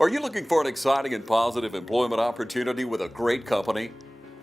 Are you looking for an exciting and positive employment opportunity with a great company?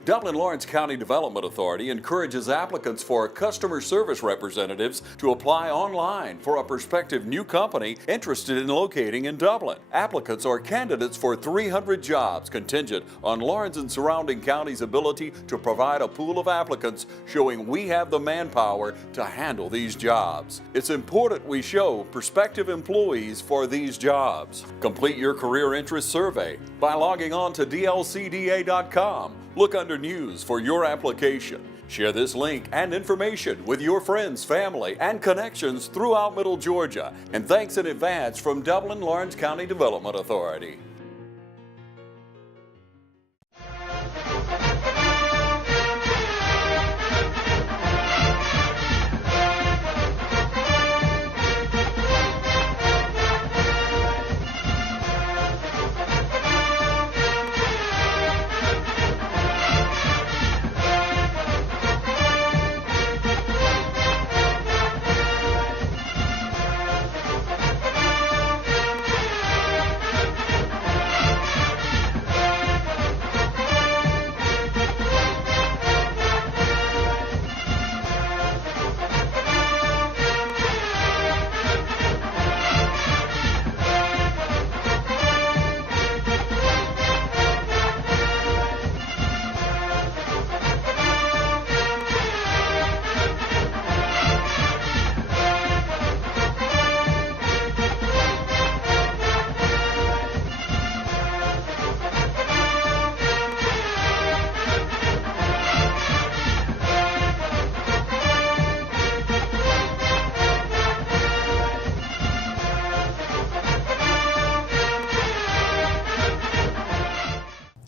Dublin-Lawrence County Development Authority encourages applicants for customer service representatives to apply online for a prospective new company interested in locating in Dublin. Applicants are candidates for 300 jobs contingent on Lawrence and surrounding counties' ability to provide a pool of applicants showing we have the manpower to handle these jobs. It's important we show prospective employees for these jobs. Complete your career interest survey by logging on to dlcda.com. Look under News for your application. Share this link and information with your friends, family, and connections throughout Middle Georgia. And thanks in advance from Dublin-Lawrence County Development Authority.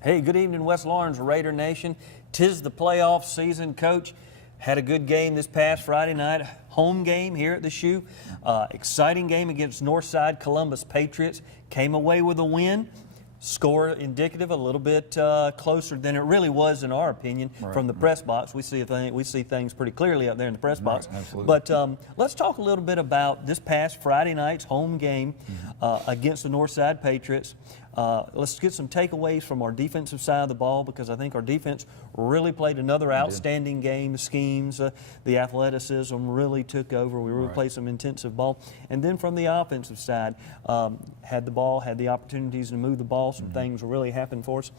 Hey, good evening, West Lawrence Raider Nation. 'Tis the playoff season, Coach. Had a good game this past Friday night, home game here at the Shoe. Exciting game against Northside Columbus Patriots. Came away with a win. Score indicative, a little bit closer than it really was, in our opinion, from the press box. We see things pretty clearly up there in the press box. Absolutely. But let's talk a little bit about this past Friday night's home game against the Northside Patriots. Let's get some takeaways from our defensive side of the ball, because I think our defense really played another outstanding game. The schemes, the athleticism really took over. We really played some intensive ball. And then from the offensive side, had the ball, had the opportunities to move the ball. Some things really happened for us.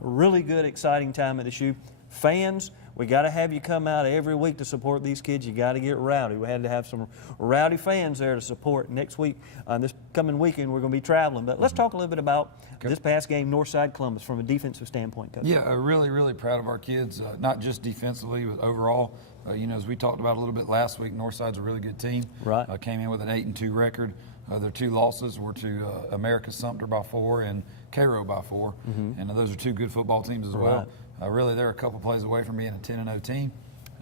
Really good, exciting time at the Shoe. Fans, we got to have you come out every week to support these kids. You got to get rowdy. We had to have some rowdy fans there to support. Next week, this coming weekend, we're going to be traveling. But let's talk a little bit about this past game, Northside Columbus, from a defensive standpoint, Coach. Yeah, really, really proud of our kids, not just defensively, but overall. As we talked about a little bit last week, Northside's a really good team. Came in with an 8-2 record. Their two losses were to America Sumter by 4 and Cairo by 4. And those are two good football teams as well. Really, they're a couple plays away from being a 10-0 team.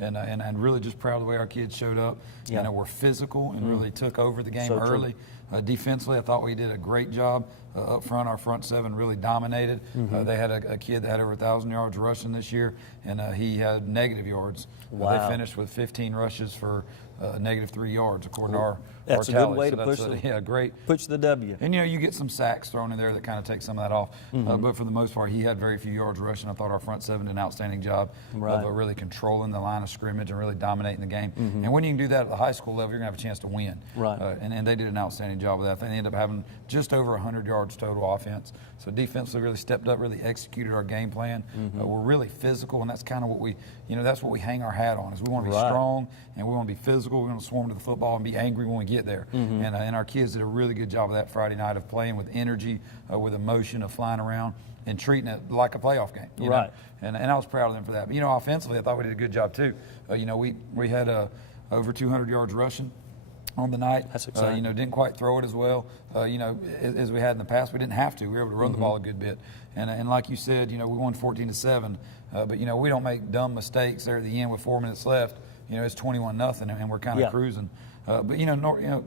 And really just proud of the way our kids showed up. Were physical and really took over the game early. Defensively, I thought we did a great job. Up front, our front seven really dominated. They had a kid that had over 1,000 yards rushing this year, and he had negative yards. They finished with 15 rushes for -3 yards, according to our That's tally. a good way to push push the W. And, you get some sacks thrown in there that kind of take some of that off. But for the most part, he had very few yards rushing. I thought our front seven did an outstanding job of really controlling the line of scrimmage and really dominating the game. And when you can do that at the high school level, you're going to have a chance to win. And they did an outstanding job of that. They ended up having just over 100 yards total offense. So defensively really stepped up, really executed our game plan. We're really physical, and that's kind of what we, that's what we hang our hat on, is we want to be strong and we want to be physical. We're going to swarm to the football and be angry when we get there. And our kids did a really good job of that Friday night, of playing with energy, with emotion, of flying around and treating it like a playoff game. You know? And I was proud of them for that. But, offensively, I thought we did a good job too. We had over 200 yards rushing on the night. That's exciting. Didn't quite throw it as well, as we had in the past. We didn't have to. We were able to run the ball a good bit. And like you said, we won 14-7. But, we don't make dumb mistakes there at the end with 4 minutes left. It's 21-0, and we're kind of cruising. But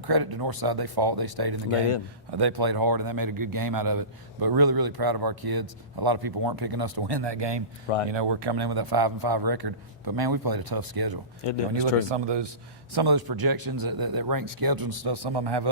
credit to Northside, they fought, they stayed in the game. They played hard, and they made a good game out of it. But really, really proud of our kids. A lot of people weren't picking us to win that game. We're coming in with that 5-5 record. But man, we played a tough schedule. When you look at some of those some of those projections that rank schedules and stuff, some of them have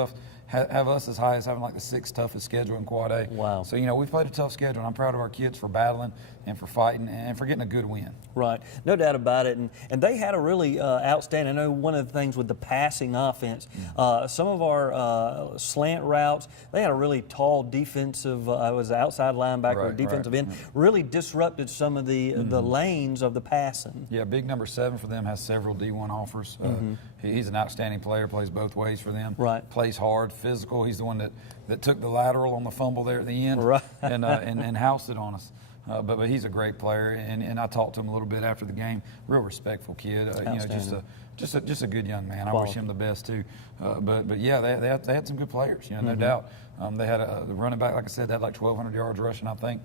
us as high as having like the 6th toughest schedule in Quad A. Wow. So, we've played a tough schedule, and I'm proud of our kids for battling and for fighting and for getting a good win. Right, no doubt about it. And they had a really outstanding, I know one of the things with the passing offense, some of our slant routes, they had a really tall defensive, was an outside linebacker, or defensive end, really disrupted some of the lanes of the passing. Yeah, big number 7 for them has several D1 offers. He's an outstanding player, plays both ways for them. Right. Plays hard, physical. He's the one that took the lateral on the fumble there at the end, right. and housed it on us. But he's a great player, and I talked to him a little bit after the game. Real respectful kid, just a good young man. I wish him the best too. But yeah, they had some good players, no doubt. They had the running back, like I said, they had like 1,200 yards rushing, I think.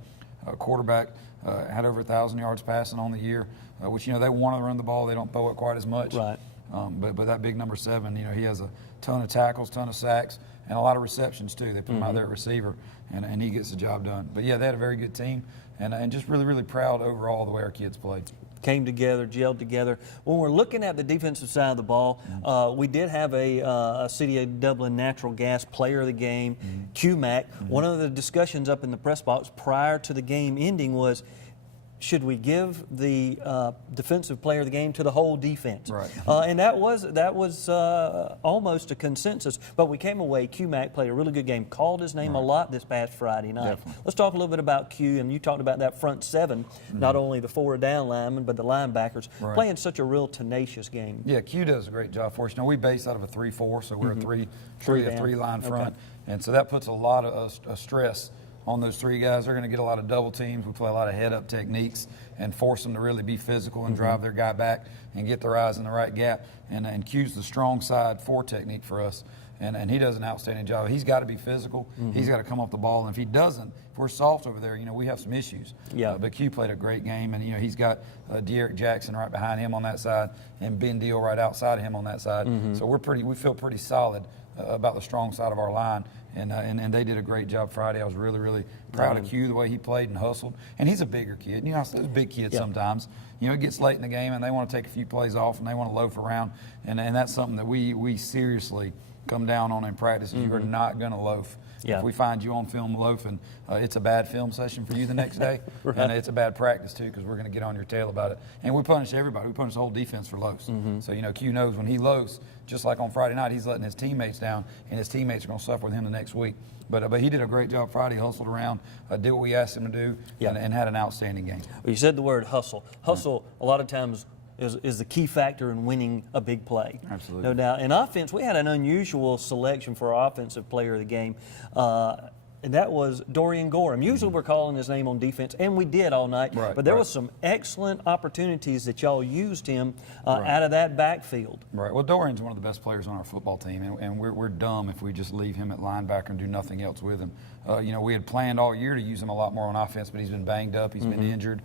Quarterback had over 1,000 yards passing on the year, which they want to run the ball. They don't throw it quite as much. Right. But that big number 7, he has a ton of tackles, ton of sacks, and a lot of receptions too. They put him out there at receiver, and he gets the job done. But yeah, they had a very good team, and just really, really proud overall the way our kids played. Came together, gelled together. When we're looking at the defensive side of the ball, we did have a City of Dublin Natural Gas Player of the Game, QMAC. One of the discussions up in the press box prior to the game ending was, should we give the defensive player of the game to the whole defense? Right. And that was almost a consensus. But we came away. QMAC played a really good game. Called his name a lot this past Friday night. Definitely. Let's talk a little bit about Q. And you talked about that front 7, not only the 4 down linemen, but the linebackers playing such a real tenacious game. Yeah, Q does a great job for us. We base out of a 3-4, so we're a three-line front, and so that puts a lot of stress on those 3 guys. They're going to get a lot of double teams. We play a lot of head-up techniques and force them to really be physical and drive their guy back and get their eyes in the right gap. And Q's the strong side 4 technique for us, and he does an outstanding job. He's got to be physical. He's got to come off the ball, and if he doesn't, if we're soft over there, we have some issues. Yeah. But Q played a great game, and he's got De'Eric Jackson right behind him on that side, and Ben Deal right outside of him on that side. So we feel pretty solid about the strong side of our line. And they did a great job Friday. I was really, really proud of Q, the way he played and hustled. And he's a bigger kid. Those big kids sometimes, it gets late in the game and they want to take a few plays off and they want to loaf around. And that's something that we seriously come down on in practice. You are not going to loaf. Yeah. If we find you on film loafing, it's a bad film session for you the next day. And it's a bad practice too, because we're going to get on your tail about it. And we punish everybody. We punish the whole defense for loafs. So, Q knows when he loafs, just like on Friday night, he's letting his teammates down, and his teammates are going to suffer with him the next week. But he did a great job Friday, hustled around, did what we asked him to do, and had an outstanding game. Well, you said the word hustle. Hustle, a lot of times, is the key factor in winning a big play. Absolutely. No doubt. In offense, we had an unusual selection for our offensive player of the game. And that was Dorian Gorham. Usually we're calling his name on defense, and we did all night. But there was some excellent opportunities that y'all used him out of that backfield. Right. Well, Dorian's one of the best players on our football team, and we're dumb if we just leave him at linebacker and do nothing else with him. We had planned all year to use him a lot more on offense, but he's been banged up. He's been injured.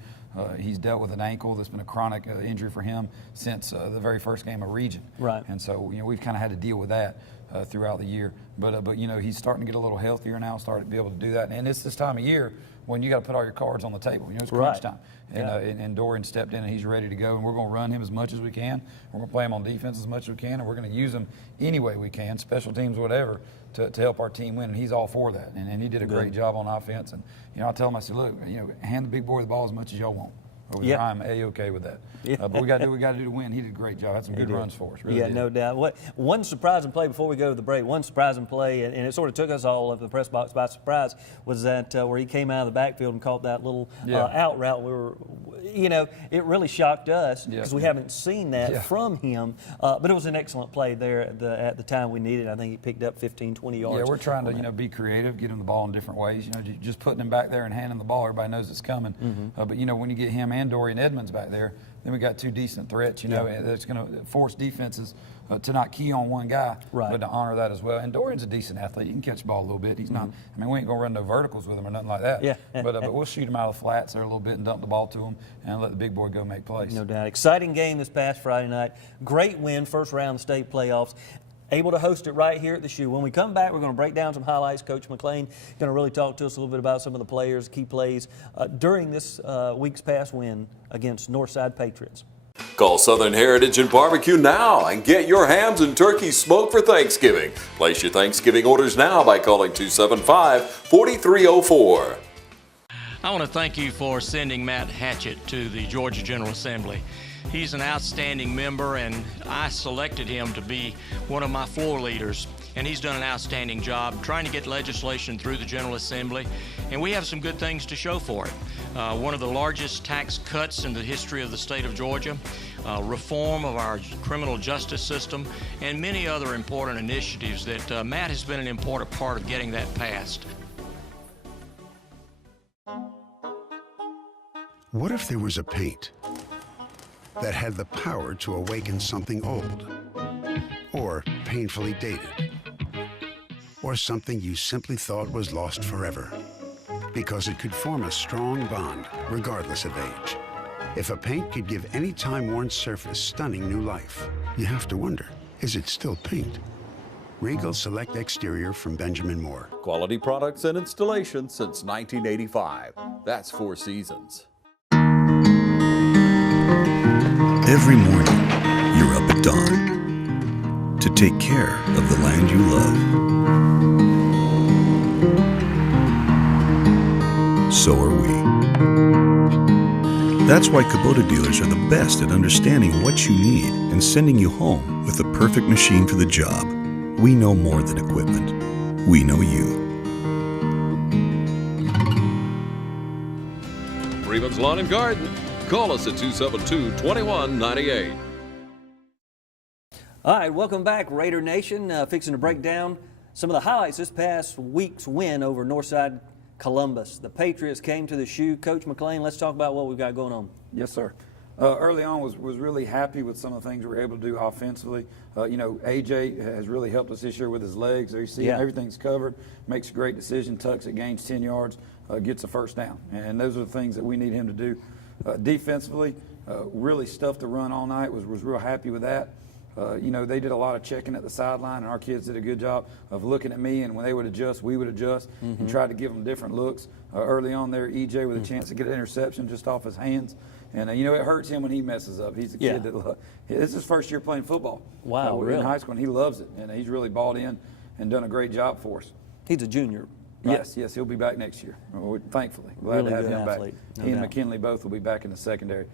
He's dealt with an ankle that's been a chronic injury for him since the very first game of Region. Right. And so, we've kind of had to deal with that throughout the year. But he's starting to get a little healthier now, starting to be able to do that. And it's this time of year when you got to put all your cards on the table. It's crunch time. And Dorian stepped in and he's ready to go. And we're going to run him as much as we can. We're going to play him on defense as much as we can. And we're going to use him any way we can, special teams, whatever, to help our team win. And he's all for that. And he did a great job on offense. And, I tell him, I said, look, hand the big boy the ball as much as y'all want. I'm A-okay with that. But we got to do what we got to do to win. He did a great job. Had some good runs for us. Really did. No doubt. One surprising play before we go to the break, one surprising play, and it sort of took us all up the press box by surprise, was that where he came out of the backfield and caught that little out route. We were, it really shocked us because we haven't seen that from him. But it was an excellent play there at the time we needed. I think he picked up 15, 20 yards. Yeah, we're trying to be creative, get him the ball in different ways. Just putting him back there and handing the ball, everybody knows it's coming. But when you get him and Dorian Edmonds back there, then we got 2 decent threats. That's going to force defenses to not key on one guy, but to honor that as well. And Dorian's a decent athlete. He can catch the ball a little bit. He's not. I mean, we ain't gonna run no verticals with him or nothing like that. But we'll shoot him out of the flats there a little bit and dump the ball to him and let the big boy go make plays. No doubt. Exciting game this past Friday night. Great win, first round of state playoffs. Able to host it right here at the Shoe. When we come back, we're going to break down some highlights. Coach McLean going to really talk to us a little bit about some of the players, key plays during this week's past win against Northside Patriots. Call Southern Heritage and Barbecue now and get your hams and turkeys smoked for Thanksgiving. Place your Thanksgiving orders now by calling 275-4304. I want to thank you for sending Matt Hatchett to the Georgia General Assembly. He's an outstanding member, and I selected him to be one of my floor leaders. And he's done an outstanding job trying to get legislation through the General Assembly, and we have some good things to show for it. One of the largest tax cuts in the history of the state of Georgia, reform of our criminal justice system, and many other important initiatives that Matt has been an important part of getting that passed. What if there was a paint that had the power to awaken something old, or painfully dated, or something you simply thought was lost forever, because it could form a strong bond regardless of age? If a paint could give any time-worn surface stunning new life, you have to wonder, is it still paint? Regal Select Exterior from Benjamin Moore. Quality products and installation since 1985. That's 4 Seasons. Every morning, you're up at dawn to take care of the land you love. So are we. That's why Kubota dealers are the best at understanding what you need and sending you home with the perfect machine for the job. We know more than equipment. We know you. Freeman's Lawn and Garden. Call us at 272-2198. All right, welcome back, Raider Nation. Fixing to break down some of the highlights this past week's win over Northside Columbus. The Patriots came to the shoe. Coach McClain, let's talk about what we've got going on. Yes, sir. Early on was really happy with some of the things we were able to do offensively. AJ has really helped us this year with his legs. There you see everything's covered, makes a great decision, tucks it, gains 10 yards, gets a first down. And those are the things that we need him to do. Defensively, really stuffed the run all night, was real happy with that. They did a lot of checking at the sideline, and our kids did a good job of looking at me, and when they would adjust, we would adjust, and tried to give them different looks. Early on there, EJ with a chance to get an interception just off his hands. And, it hurts him when he messes up. He's a kid that this is his first year playing football. Wow, really? In high school, and he loves it, and he's really bought in and done a great job for us. He's a junior. Right? Yes, he'll be back next year, thankfully. Glad Really to have good him athlete, back. no He and doubt. McKinley both will be back in the secondary.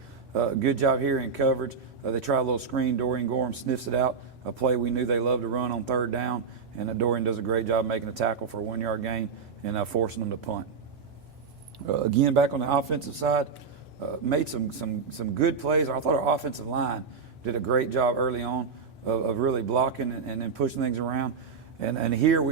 Good job here in coverage. They try a little screen. Dorian Gorham sniffs it out. A play we knew they loved to run on third down, and Dorian does a great job making a tackle for a 1-yard gain and forcing them to punt. Again, back on the offensive side, made some good plays. I thought our offensive line did a great job early on of really blocking and then pushing things around. And here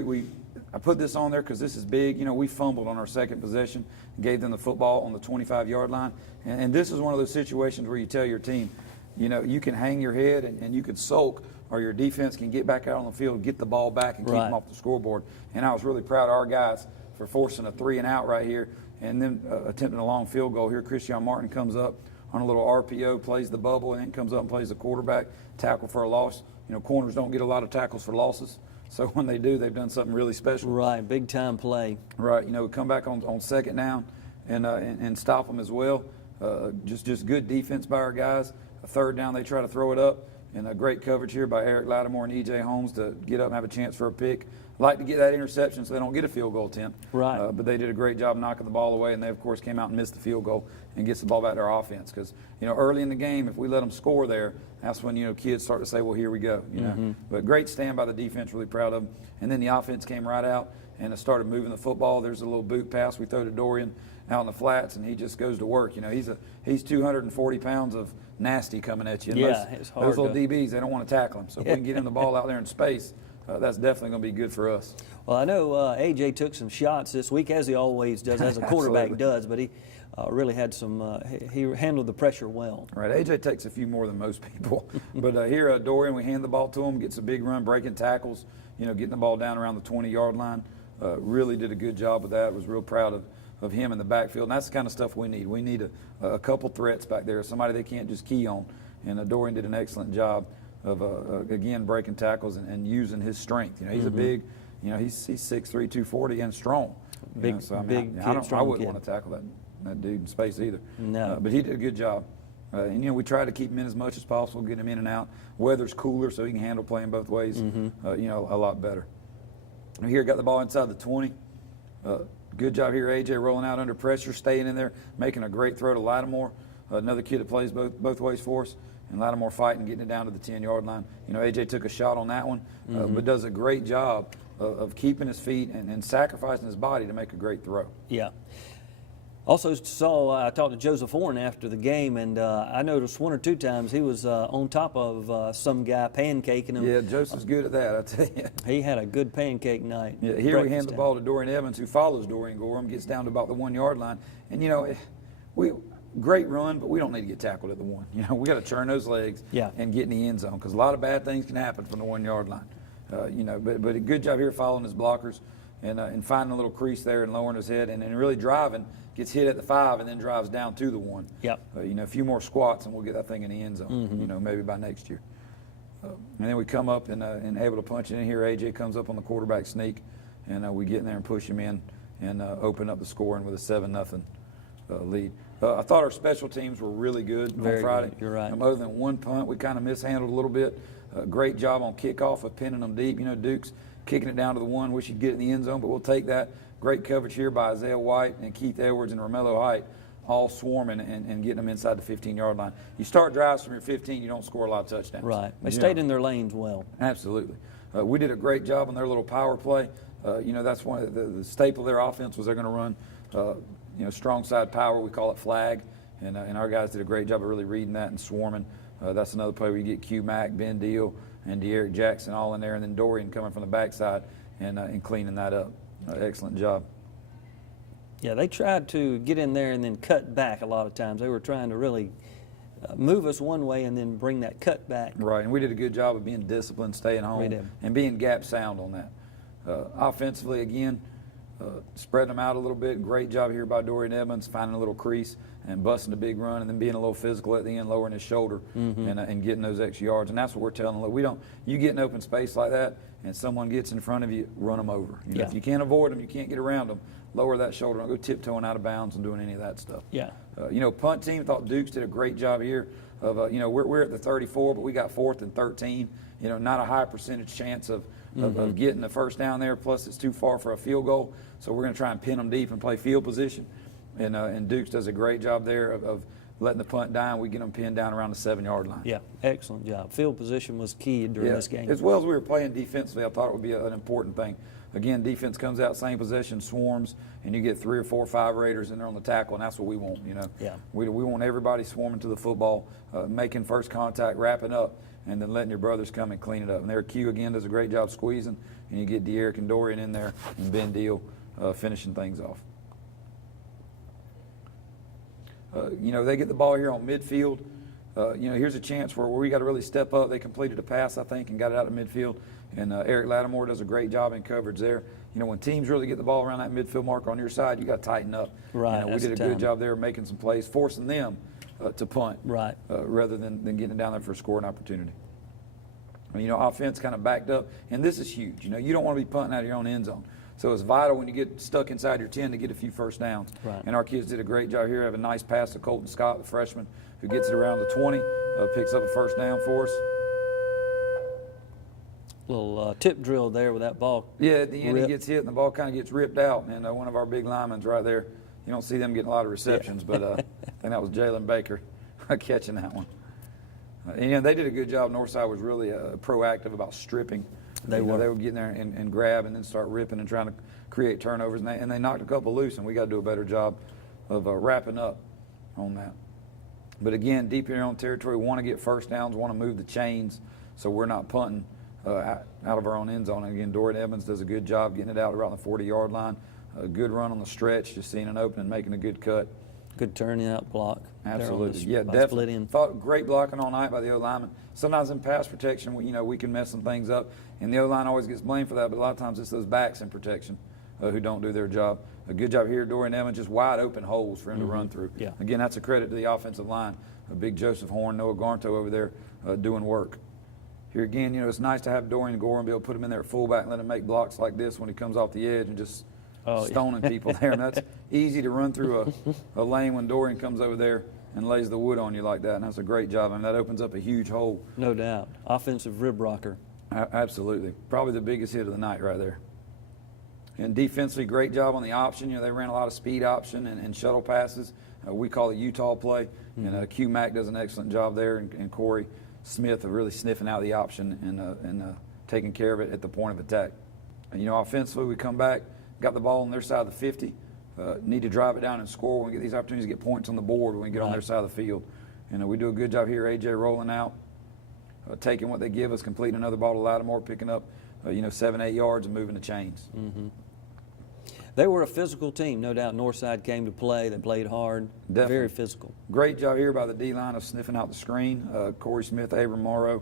I put this on there because this is big. We fumbled on our second possession, gave them the football on the 25-yard line. And this is one of those situations where you tell your team, you can hang your head and you can sulk, or your defense can get back out on the field, get the ball back, and keep them off the scoreboard. And I was really proud of our guys for forcing a 3-and-out right here and then attempting a long field goal here. Christian Martin comes up on a little RPO, plays the bubble, and then comes up and plays the quarterback, tackle for a loss. Corners don't get a lot of tackles for losses. So when they do, they've done something really special. Right, big time play. Right, come back on second down and stop them as well. Just good defense by our guys. A third down, they try to throw it up, and a great coverage here by Eric Lattimore and E.J. Holmes to get up and have a chance for a pick. Like to get that interception so they don't get a field goal attempt. Right. But they did a great job knocking the ball away, and they, of course, came out and missed the field goal and gets the ball back to our offense. Because, early in the game, if we let them score there, that's when, kids start to say, well, here we go. But great stand by the defense, really proud of them. And then the offense came right out and started moving the football. There's a little boot pass we throw to Dorian out in the flats, and he just goes to work. He's 240 pounds of nasty coming at you. And it's hard. Those little DBs, they don't want to tackle him. So if we can get him the ball out there in space, that's definitely going to be good for us. Well, I know AJ took some shots this week, as he always does, as a quarterback does, but he really had some, he handled the pressure well. Right, AJ takes a few more than most people. But here, Dorian, we hand the ball to him, gets a big run, breaking tackles, getting the ball down around the 20-yard line. Really did a good job with that. Was real proud of him in the backfield. And that's the kind of stuff we need. We need a couple threats back there, somebody they can't just key on. And Dorian did an excellent job of, again, breaking tackles and using his strength. He's a big, he's 6'3", 240 and strong. Big, So, big kid, I strong wouldn't kid. want to tackle that dude in space either. No. But he did a good job. And, you know, we try to keep him in as much as possible, get him in and out. Weather's cooler, so he can handle playing both ways, you know, a lot better. Here, got the ball inside the 20. Good job here, A.J. rolling out under pressure, staying in there, making a great throw to Lattimore, another kid that plays both ways for us. And Lattimore fighting, getting it down to the 10-yard line. You know, A.J. took a shot on that one, but does a great job of keeping his feet and sacrificing his body to make a great throw. Yeah. Also saw, I talked to Joseph Horn after the game, and I noticed one or two times he was on top of some guy pancaking him. Yeah, Joseph's good at that, I tell you. He had a good pancake night. Yeah, here we hand the ball to Dorian Evans, who follows Dorian Gorham, gets down to about the 1-yard line. And, you know, great run, but we don't need to get tackled at the 1. You know, we got to churn those legs and get in the end zone, because a lot of bad things can happen from the 1-yard line. You know, but a good job here following his blockers and finding a little crease there and lowering his head and really driving. Gets hit at the 5 and then drives down to the 1. Yep. You know, a few more squats and we'll get that thing in the end zone. You know, maybe by next year. And then we come up and able to punch it in here. AJ comes up on the quarterback sneak, and we get in there and push him in and open up the scoring with a 7-0 lead. I thought our special teams were really good on Friday. Good. You're right. Other than one punt, we kind of mishandled a little bit. Great job on kickoff of pinning them deep. You know, Duke's kicking it down to the 1. Wish he'd get it in the end zone, but we'll take that. Great coverage here by Isaiah White and Keith Edwards and Romello Height, all swarming and getting them inside the 15-yard line. You start drives from your 15, you don't score a lot of touchdowns. Right. They stayed in their lanes well. Absolutely. We did a great job on their little power play. You know, that's one of the staple of their offense was they're going to run, you know, strong side power. We call it flag. And our guys did a great job of really reading that and swarming. That's another play where you get Q Mack, Ben Deal, and De'Eric Jackson all in there, and then Dorian coming from the backside and cleaning that up. Excellent job. Yeah, they tried to get in there and then cut back a lot of times. They were trying to really move us one way and then bring that cut back. Right, and we did a good job of being disciplined, staying home, and being gap sound on that. Offensively, again, spreading them out a little bit. Great job here by Dorian Evans, finding a little crease and busting a big run, and then being a little physical at the end, lowering his shoulder and getting those extra yards. And that's what we're telling them. Look, we don't. You get in open space like that, and someone gets in front of you, run them over. You know, if you can't avoid them, you can't get around them. Lower that shoulder. Don't go tiptoeing out of bounds and doing any of that stuff. Yeah. You know, punt team, thought Dukes did a great job here. Of you know, we're at the 34, but we got 4th and 13. You know, not a high percentage chance of getting the first down there. Plus, it's too far for a field goal. So we're going to try and pin them deep and play field position. And Dukes does a great job there of letting the punt down. We get them pinned down around the 7-yard line. Yeah, excellent job. Field position was key during this game. As well as we were playing defensively, I thought it would be an important thing. Again, defense comes out, same possession, swarms, and you get 3 or 4 or 5 Raiders in there on the tackle, and that's what we want, you know. Yeah. We want everybody swarming to the football, making first contact, wrapping up, and then letting your brothers come and clean it up. And there, Q again does a great job squeezing, and you get De'Eric and Dorian in there, and Ben Deal finishing things off. You know, they get the ball here on midfield. You know, here's a chance where we got to really step up. They completed a pass, I think, and got it out of midfield. And Eric Lattimore does a great job in coverage there. You know, when teams really get the ball around that midfield marker on your side, you got to tighten up. Right. You know, we did a good job there making some plays, forcing them to punt. Right. Rather than getting it down there for a scoring opportunity. You know, offense kind of backed up, and this is huge. You know, you don't want to be punting out of your own end zone. So it's vital when you get stuck inside your 10 to get a few first downs. Right. And our kids did a great job here. Have a nice pass to Colton Scott, the freshman, who gets it around the 20, picks up a first down for us. Little tip drill there with that ball. Yeah, at the end he gets hit and the ball kind of gets ripped out. And one of our big linemen's right there. You don't see them getting a lot of receptions, but I think that was Jalen Baker catching that one. And they did a good job. Northside was really proactive about stripping. They were getting there and grab and then start ripping and trying to create turnovers. And they knocked a couple loose, and we got to do a better job of wrapping up on that. But again, deep in your own territory, want to get first downs, want to move the chains so we're not punting out of our own end zone. And again, Dorian Evans does a good job getting it out around the 40-yard line. A good run on the stretch, just seeing an opening, making a good cut. Good turning out block. Absolutely. Yeah, definitely. Thought great blocking all night by the O-lineman. Sometimes in pass protection, we can mess some things up, and the O-line always gets blamed for that, but a lot of times it's those backs in protection who don't do their job. A good job here, Dorian Evans, just wide open holes for him to run through. Yeah. Again, that's a credit to the offensive line. A big Joseph Horn, Noah Garnto over there doing work. Here again, it's nice to have Dorian Gorham be able to put him in there at fullback and let him make blocks like this when he comes off the edge and just stoning people there. And that's easy to run through a lane when Dorian comes over there and lays the wood on you like that, and that's a great job. I mean, that opens up a huge hole. No doubt. Offensive rib rocker. Absolutely. Probably the biggest hit of the night right there. And defensively, great job on the option. You know, they ran a lot of speed option and shuttle passes. We call it Utah play. And Q Mack does an excellent job there, and Corey Smith are really sniffing out the option and taking care of it at the point of attack. And, you know, offensively, we come back, got the ball on their side of the 50, need to drive it down and score when we get these opportunities to get points on the board when we get on their side of the field. And we do a good job here. AJ rolling out, taking what they give us, completing another ball to Lattimore, picking up, 7-8 yards and moving the chains. They were a physical team, no doubt. Northside came to play. They played hard. Definitely. Very physical. Great job here by the D-line of sniffing out the screen. Corey Smith, Abram Morrow,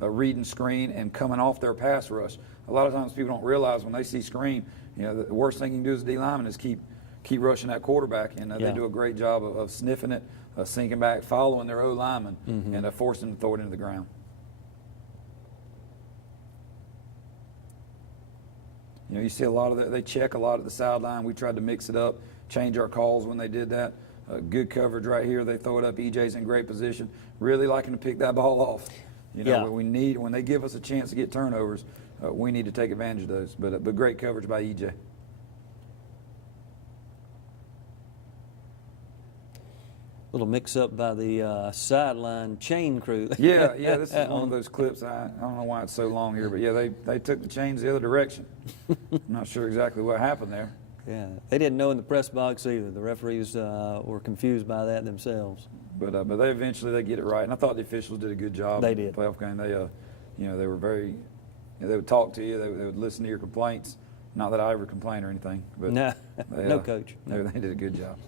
reading screen and coming off their pass rush. A lot of times people don't realize when they see screen, the worst thing you can do as a D-lineman is keep rushing that quarterback. And they do a great job of sniffing it, sinking back, following their O-lineman, and forcing them to throw it into the ground. You see a lot of that. They check a lot at the sideline. We tried to mix it up, change our calls when they did that. Good coverage right here. They throw it up. EJ's in great position. Really liking to pick that ball off. When they give us a chance to get turnovers, we need to take advantage of those. But great coverage by EJ. Little mix-up by the sideline chain crew. Yeah, this is one of those clips. I don't know why it's so long here, but yeah, they took the chains the other direction. I'm not sure exactly what happened there. Yeah, they didn't know in the press box either. The referees were confused by that themselves. But they eventually get it right, and I thought the officials did a good job. They in the did. Playoff game. They were very. They would talk to you. They would listen to your complaints. Not that I ever complain or anything, but no, no coach. They did a good job.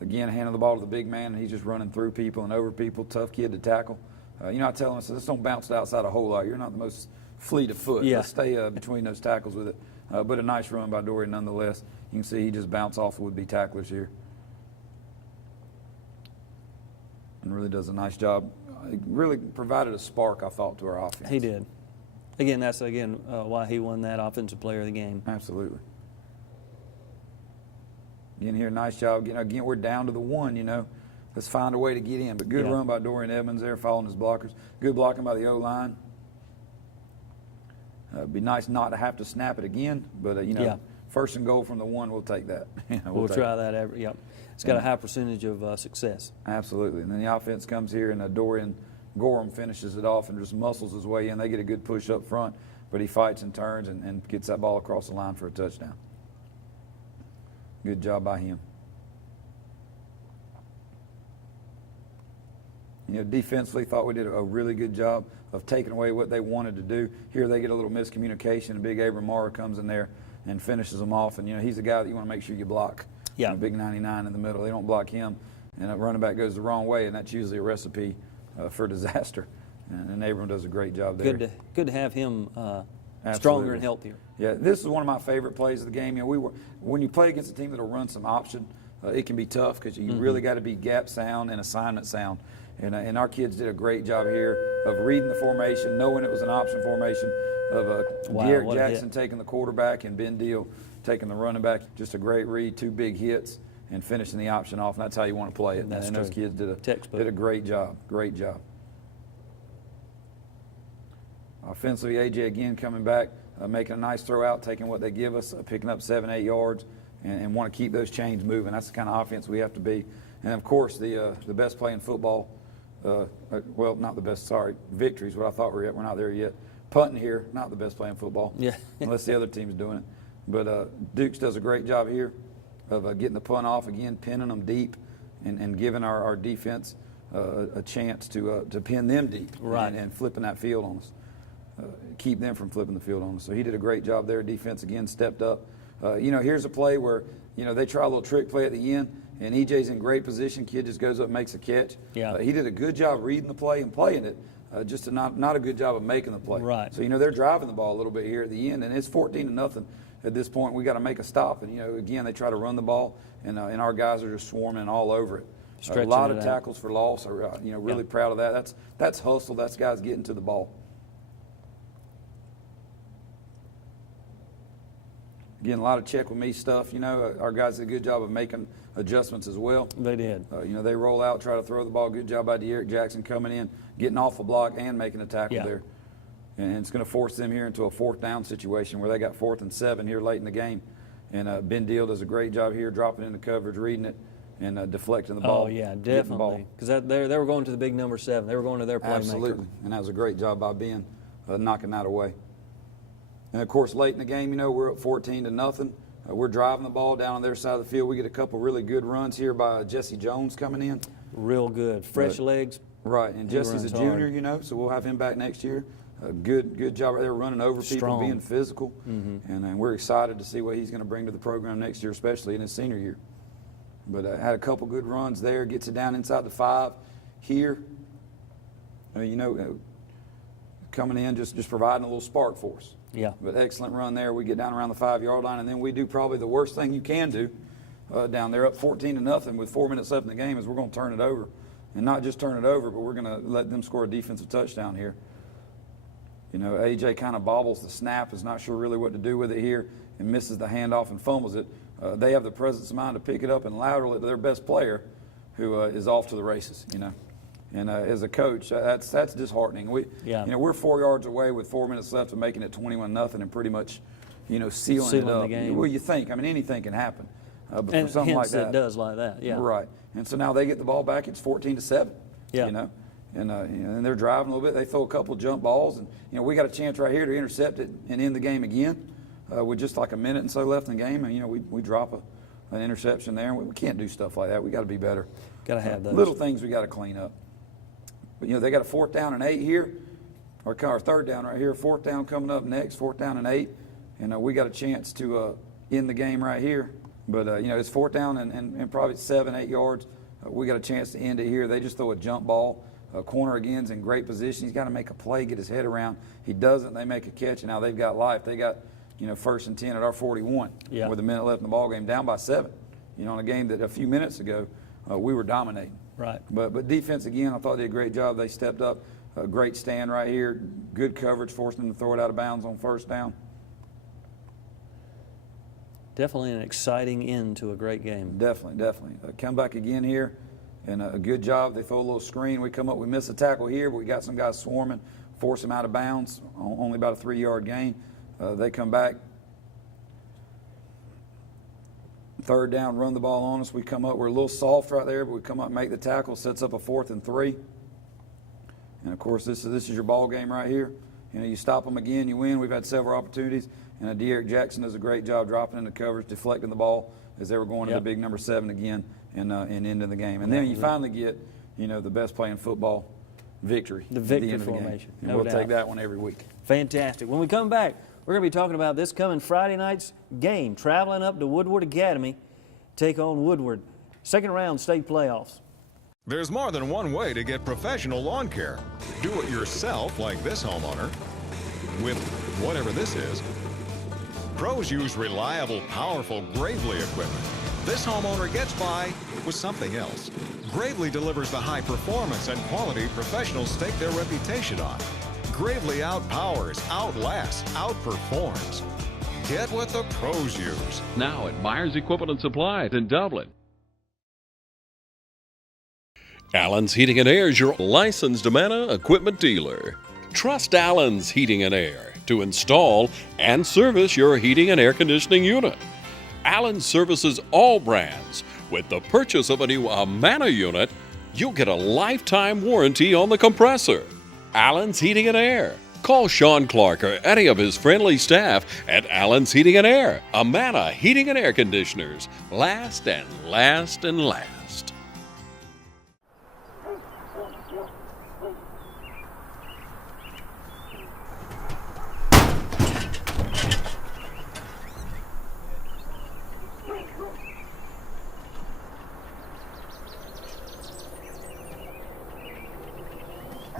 Again, handing the ball to the big man, and he's just running through people and over people. Tough kid to tackle. I tell him, I said, just don't bounce it outside a whole lot. You're not the most fleet of foot. Yeah. Let's stay between those tackles with it. But a nice run by Dorian nonetheless. You can see he just bounced off would-be tacklers here. And really does a nice job. He really provided a spark, I thought, to our offense. He did. Again, that's why he won that Offensive Player of the Game. Absolutely. Again here, nice job. Again, we're down to the one, Let's find a way to get in. But good run by Dorian Evans there, following his blockers. Good blocking by the O-line. It'd be nice not to have to snap it again, but, first and goal from the one, we'll take that. We'll try that. It's got a high percentage of success. Absolutely. And then the offense comes here, and Dorian Gorham finishes it off and just muscles his way in. They get a good push up front, but he fights and turns and gets that ball across the line for a touchdown. Good job by him. Defensively, thought we did a really good job of taking away what they wanted to do. Here they get a little miscommunication, and big Abram Morrow comes in there and finishes them off. And, he's a guy that you want to make sure you block. Yeah. Big 99 in the middle. They don't block him, and a running back goes the wrong way, and that's usually a recipe for disaster. And Abram does a great job there. Good to have him stronger and healthier. Yeah, this is one of my favorite plays of the game. When you play against a team that'll run some option, it can be tough because you really got to be gap sound and assignment sound. And our kids did a great job here of reading the formation, knowing it was an option formation, of Garrett Jackson taking the quarterback and Ben Deal taking the running back. Just a great read, 2 big hits, and finishing the option off. And that's how you want to play it. And those kids did a great job. Great job. Offensively, AJ again coming back, making a nice throw out, taking what they give us, picking up 7-8 yards, and want to keep those chains moving. That's the kind of offense we have to be. And, of course, the best play in football, well, not the best, sorry, victories, what I thought we're not there yet. Punting here, not the best play in football, unless the other team's doing it. But Dukes does a great job here of getting the punt off, again, pinning them deep and giving our defense a chance to pin them deep and flipping that field on us. Keep them from flipping the field on us. So he did a great job there. Defense, again, stepped up. Here's a play where, they try a little trick play at the end, and EJ's in great position. Kid just goes up and makes a catch. Yeah. He did a good job reading the play and playing it, just not a good job of making the play. Right. So, they're driving the ball a little bit here at the end, and it's 14-0 at this point. We got to make a stop. And, again, they try to run the ball, and our guys are just swarming all over it. A lot of tackles for loss. Really proud of that. That's hustle. That's guys getting to the ball. Again, a lot of check with me stuff. You know, our guys did a good job of making adjustments as well. They did. You know, they roll out, try to throw the ball. Good job by De'Eric Jackson coming in, getting off the block and making a tackle there. And it's going to force them here into a 4th down situation where they got 4th and 7 here late in the game. And Ben Deal does a great job here, dropping into coverage, reading it, and deflecting the ball. Oh, yeah, definitely. Because they were going to the big number 7. They were going to their playmaker. Absolutely. And that was a great job by Ben knocking that away. And, of course, late in the game, you know, we're up 14-0. We're driving the ball down on their side of the field. We get a couple really good runs here by Jesse Jones coming in. Real good. Fresh legs. Right. And Jesse's a junior, you know, so we'll have him back next year. Good job right there running over people, being physical. And we're excited to see what he's going to bring to the program next year, especially in his senior year. But had a couple good runs there, gets it down inside the 5 here. You know, coming in, just providing a little spark for us. Yeah. But excellent run there. We get down around the 5-yard line, and then we do probably the worst thing you can do down there, up 14-0 with 4 minutes left in the game, is we're going to turn it over. And not just turn it over, but we're going to let them score a defensive touchdown here. You know, A.J. kind of bobbles the snap, is not sure really what to do with it here, and misses the handoff and fumbles it. They have the presence of mind to pick it up and lateral it to their best player, who is off to the races, you know. And as a coach, that's disheartening. You know, we're 4 yards away with 4 minutes left of making it 21-0 and pretty much, you know, sealing it up. The game. Well, you think. I mean, anything can happen. But and for something like hence that, it does like that. Yeah. Right. And so now they get the ball back. It's 14-7. Yeah. You know. And they're driving a little bit. They throw a couple jump balls, and you know we got a chance right here to intercept it and end the game again, with just like a minute and so left in the game. And you know we drop an interception there, and we can't do stuff like that. We got to be better. Got to have those little things we got to clean up. But you know they got a 4th down and 8 here, or 3rd down right here. 4th down coming up next. 4th down and 8, and we got a chance to end the game right here. But you know it's 4th down and probably 7-8 yards. We got a chance to end it here. They just throw a jump ball. Corner again's in great position. He's got to make a play, get his head around. He doesn't. They make a catch, and now they've got life. They got, you know, 1st and 10 at our 41 with a minute left in the ball game, down by 7. You know, in a game that a few minutes ago we were dominating. Right. But defense again, I thought they did a great job. They stepped up. A great stand right here. Good coverage, forcing them to throw it out of bounds on 1st down. Definitely an exciting end to a great game. Definitely. Come back again here. And a good job. They throw a little screen. We come up, we miss a tackle here, but we got some guys swarming, force them out of bounds, only about a 3-yard gain. They come back. 3rd down, run the ball on us. We come up, we're a little soft right there, but we come up and make the tackle, sets up a 4th and 3. And of course, this is your ball game right here. You know, you stop them again, you win. We've had several opportunities. And De'Eric Jackson does a great job dropping into coverage, deflecting the ball as they were going to the big number 7 again. And into the game. And then you finally get, you know, the best play in football, victory. The victory formation. And we'll take that one every week. Fantastic. When we come back, we're going to be talking about this coming Friday night's game, traveling up to Woodward Academy, take on Woodward. 2nd round state playoffs. There's more than one way to get professional lawn care. Do it yourself, like this homeowner, with whatever this is. Pros use reliable, powerful Gravely equipment. This homeowner gets by with something else. Gravely delivers the high performance and quality professionals stake their reputation on. Gravely outpowers, outlasts, outperforms. Get what the pros use. Now at Myers Equipment and Supplies in Dublin. Allen's Heating and Air is your licensed Amana equipment dealer. Trust Allen's Heating and Air to install and service your heating and air conditioning unit. Allen services all brands. With the purchase of a new Amana unit, you'll get a lifetime warranty on the compressor. Allen's Heating and Air. Call Sean Clark or any of his friendly staff at Allen's Heating and Air. Amana Heating and Air Conditioners. Last and last and last.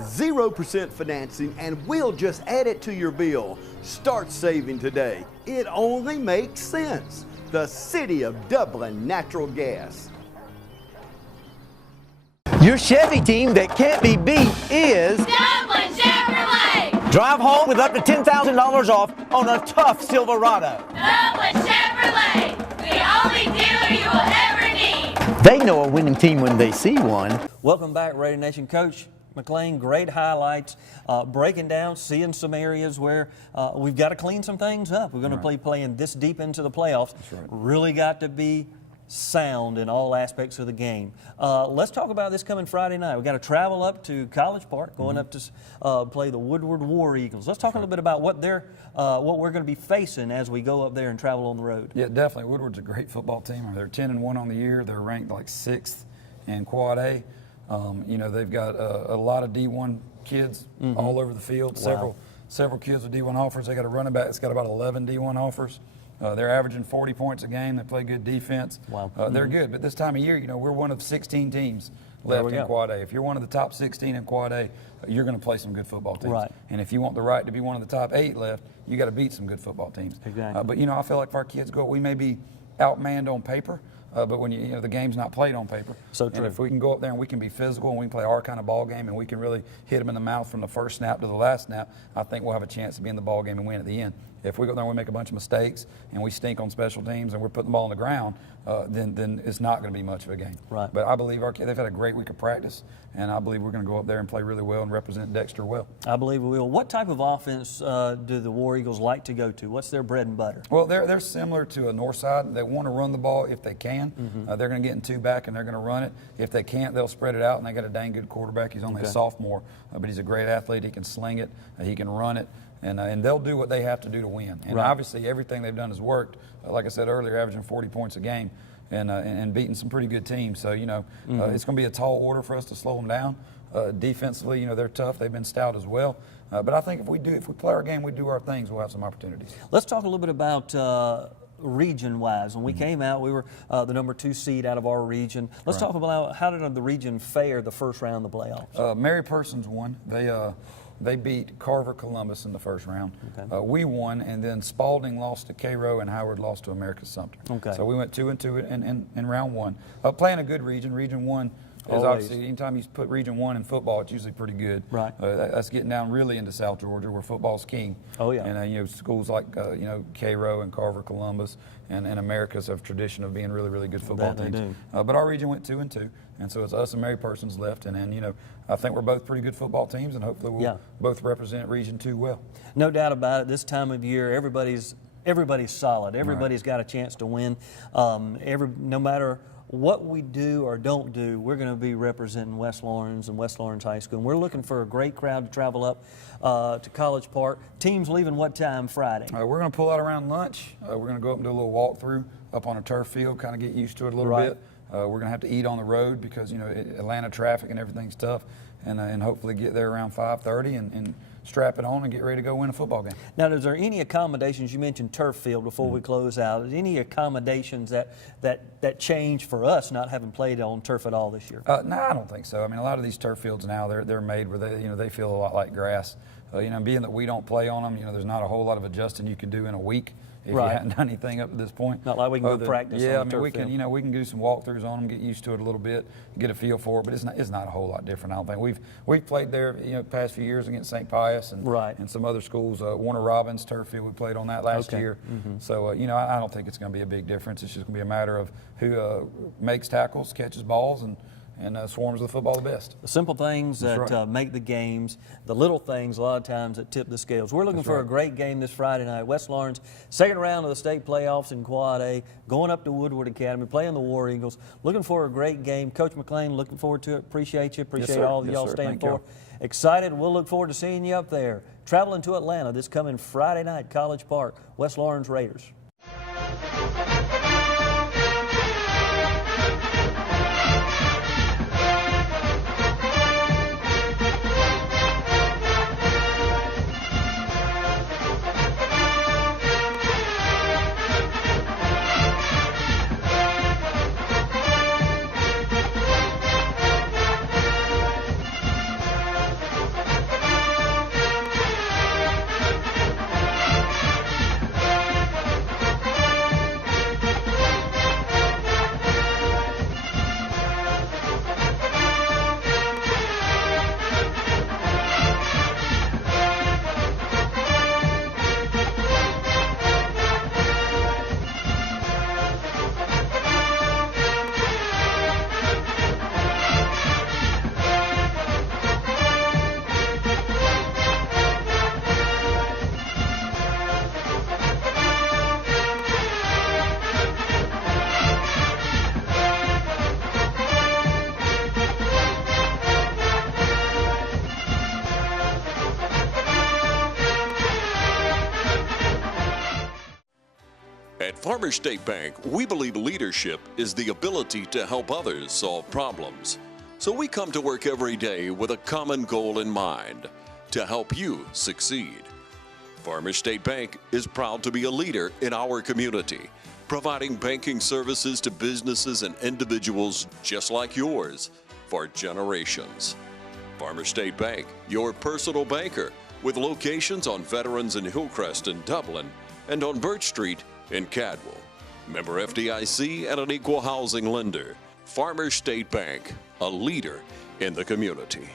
0% financing, and we'll just add it to your bill. Start saving today. It only makes sense. The City of Dublin Natural Gas. Your Chevy team that can't be beat is Dublin Chevrolet. Drive home with up to $10,000 off on a tough Silverado. Dublin Chevrolet. They know a winning team when they see one. Welcome back, Raider Nation. Coach McClain, great highlights, breaking down, seeing some areas where we've got to clean some things up. We're going to be playing this deep into the playoffs. Really got to be sound in all aspects of the game. Let's talk about this coming Friday night. We've got to travel up to College Park, going up to play the Woodward War Eagles. Let's talk a little bit about what we're going to be facing as we go up there and travel on the road. Yeah, definitely. Woodward's a great football team. They're 10-1 on the year. They're ranked like 6th in Quad A. You know, they've got a lot of D1 kids all over the field. Several kids with D1 offers. They got a running back that's got about 11 D1 offers. They're averaging 40 points a game. They play good defense. They're good. But this time of year, you know, we're one of 16 teams left in Quad A. If you're one of the top 16 in Quad A, you're going to play some good football teams. And if you want the right to be one of the top 8 left, you got to beat some good football teams. But, you know, I feel like if our kids go, we may be outmanned on paper. But when you know the game's not played on paper, and if we can go up there and we can be physical and we can play our kind of ball game and we can really hit them in the mouth from the first snap to the last snap, I think we'll have a chance to be in the ball game and win at the end. If we go there and we make a bunch of mistakes and we stink on special teams and we're putting the ball on the ground, then it's not going to be much of a game. But I believe our kids, they've had a great week of practice, and I believe we're going to go up there and play really well and represent Dexter well. I believe we will. What type of offense do the War Eagles like to go to? What's their bread and butter? Well, they're similar to a Northside. They want to run the ball if they can. They're going to get in 2 back and they're going to run it. If they can't, they'll spread it out, and they got a dang good quarterback. He's only a sophomore, but he's a great athlete. He can sling it. He can run it. And they'll do what they have to do to win. And obviously everything they've done has worked. Like I said earlier, averaging 40 points a game and beating some pretty good teams. So, you know, it's going to be a tall order for us to slow them down. Defensively, you know, they're tough. They've been stout as well. But I think if we play our game, we do our things, we'll have some opportunities. Let's talk a little bit about region-wise. When we came out, we were the number 2 seed out of our region. Let's talk about how did the region fare the first round of the playoffs? Mary Persons won. They beat Carver Columbus in the first round. We won, and then Spalding lost to Cairo, and Howard lost to America's Sumter. So we went 2-2 in round 1. Playing a good region. Region 1 is obviously, anytime you put Region 1 in football, it's usually pretty good. That's getting down really into South Georgia, where football's king. And you know, schools like you know, Cairo and Carver Columbus and America's have a tradition of being really, really good football teams. But our region went 2-2. And so it's us and Mary Persons left, and you know, I think we're both pretty good football teams, and hopefully we'll both represent Region 2 well. No doubt about it. This time of year, everybody's solid. Everybody's got a chance to win. No matter what we do or don't do, we're going to be representing West Laurens and West Laurens High School. And we're looking for a great crowd to travel up to College Park. Teams leaving what time Friday? We're going to pull out around lunch. We're going to go up and do a little walkthrough up on a turf field, kind of get used to it a little bit. We're going to have to eat on the road because, you know, Atlanta traffic and everything's tough, and hopefully get there around 5:30 and strap it on and get ready to go win a football game. Now, is there any accommodations? You mentioned turf field before we close out. Is any accommodations that change for us not having played on turf at all this year? No, I don't think so. I mean, a lot of these turf fields now they're made where they feel a lot like grass. You know, being that we don't play on them, you know, there's not a whole lot of adjusting you can do in a week. If you hadn't done anything up to this point. Not like we can go practice. Yeah, I mean, we can do some walkthroughs on them, get used to it a little bit, get a feel for it. But it's not a whole lot different. I don't think we've played there, you know, past few years against St. Pius and some other schools. Warner Robins turf field, we played on that last year. So you know, I don't think it's going to be a big difference. It's just going to be a matter of who makes tackles, catches balls, and swarms the football the best. The simple things that make the games, the little things a lot of times that tip the scales. We're looking for a great game this Friday night. West Laurens, second round of the state playoffs in Quad A, going up to Woodward Academy, playing the War Eagles. Looking for a great game. Coach McClain, looking forward to it. Appreciate you. Appreciate all of y'all staying for. Excited. We'll look forward to seeing you up there. Traveling to Atlanta this coming Friday night, College Park, West Laurens Raiders. At Farmers State Bank, we believe leadership is the ability to help others solve problems. So we come to work every day with a common goal in mind, to help you succeed. Farmers State Bank is proud to be a leader in our community, providing banking services to businesses and individuals just like yours for generations. Farmers State Bank, your personal banker, with locations on Veterans and Hillcrest in Dublin and on Birch Street in Cadwell. Member FDIC and an equal housing lender. Farmers State Bank, a leader in the community.